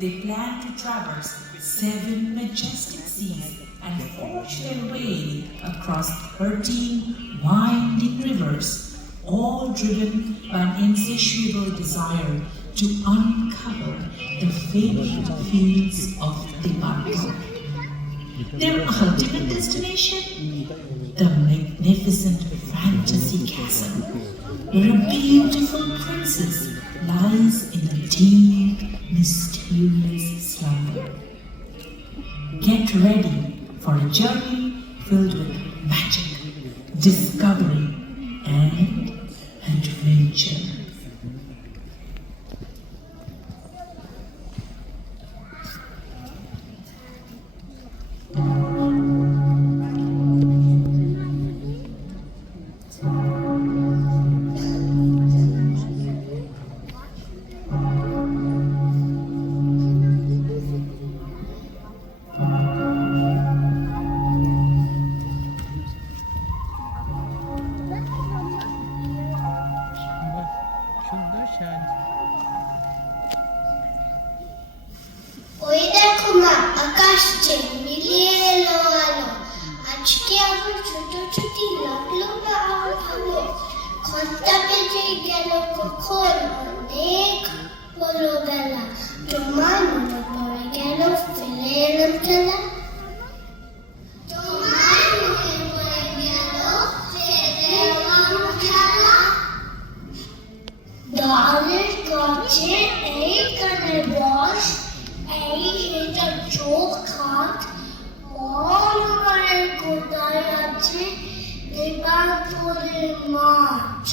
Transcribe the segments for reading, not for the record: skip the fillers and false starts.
they plan to traverse 7 majestic seas and forge their way across 13 winding rivers, all driven by an insatiable desire to uncover the fabled fields of Timarca. Their ultimate destination? The magnificent fantasy castle, where a beautiful princess lies in a deep, mysterious slumber. Get ready for a journey filled with magic, discovery, and adventure. ওই দেখো মা, আকাশ যে মিলিয়ে এলো আলো। আজকে আবার ছোটাছুটি লাগলো না আর ভালো। ঘন্টা বেজে গেল কখন, অনেক হলো বেলা। তোমার মনে পড়ে গেল ফেলে এলাম খেলা। তোমার মনে পড়ে গেল ফেলে এলাম খেলা। দেওয়ালের কাছে এইখানে বস, এই এটা চোখ হাত, অনবারের কোথায় আছে দেবাপুরের মাঠ।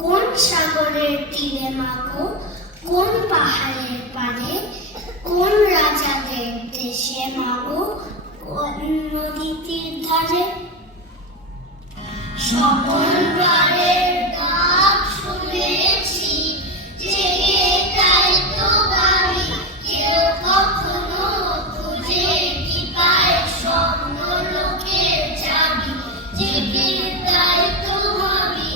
কোন সাগরের তীরে মাগো, কোন পাহাড়ের পাড়ে, কোন রাজাদের দেশে মাগো, কোন নদীর ধারে। সকল বারের ডাক শুনেছি, জেগে তাই তো ভাবি, কেউ কখনো খুঁজে কি পায় স্বপ্ন লোকের চাবি। জেগে তাই তো ভাবি,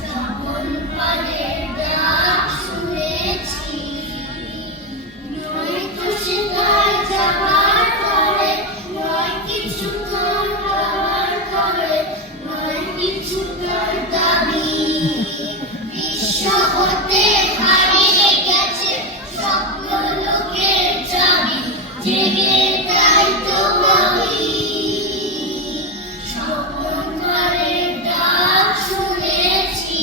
সকল বারের ডাক শুনেছি। নয়তো সেটাই যাবার পরে, নয় কিছু তোর পাওয়ার পরে, নয় কিছু তোর দাবি। বিশ্ব হতে হারিয়ে গেছে স্বপ্ন লোকের চাবি। জেগে তাই তো ভাবি, স্বপ্ন ঘরের ডাক শুনেছি।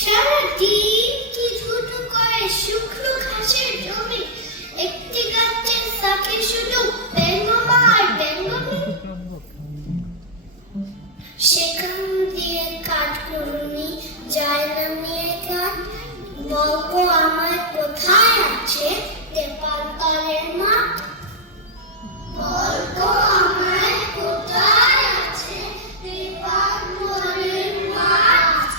সারাদিন কি ধুধু করে শুকনো ঘাসের জমি, একটি গাছের থাকে শুধু বেঙ্গমা আর বেঙ্গমি। সেখান দিয়ে কাঠকুড়ুনি যায় না নিয়ে গান। বলবো আমার কোথায় আছে তেপান্তরের মাঠ। বলবো আমার কোথায় আছে তেপান্তরের মাঠ।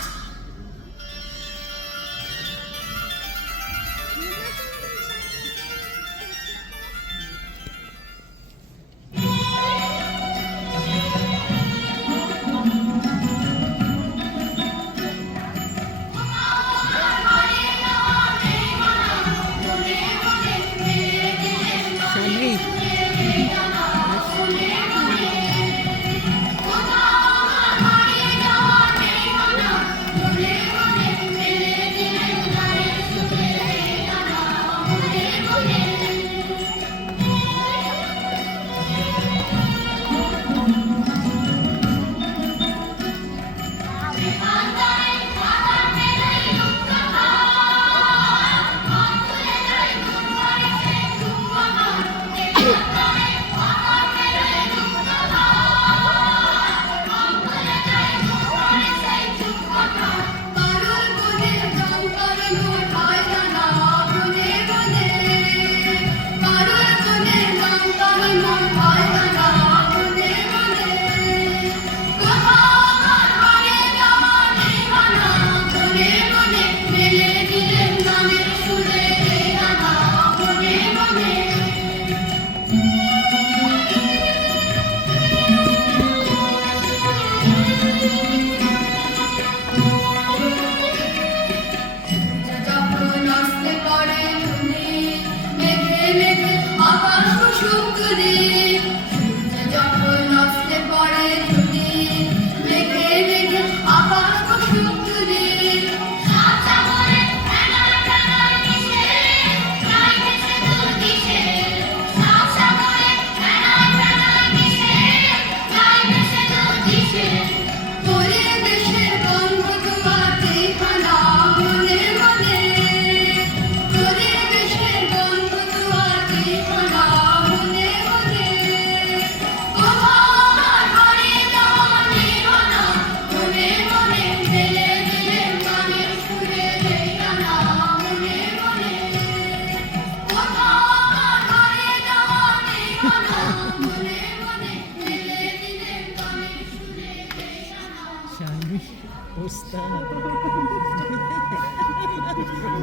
অবস্থা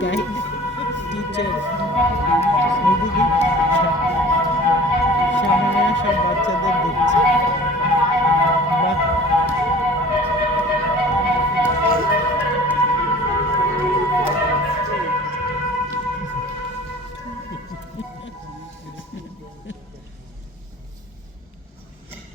গাইড টিচার ওইদিকে সব বাচ্চাদের দেখছে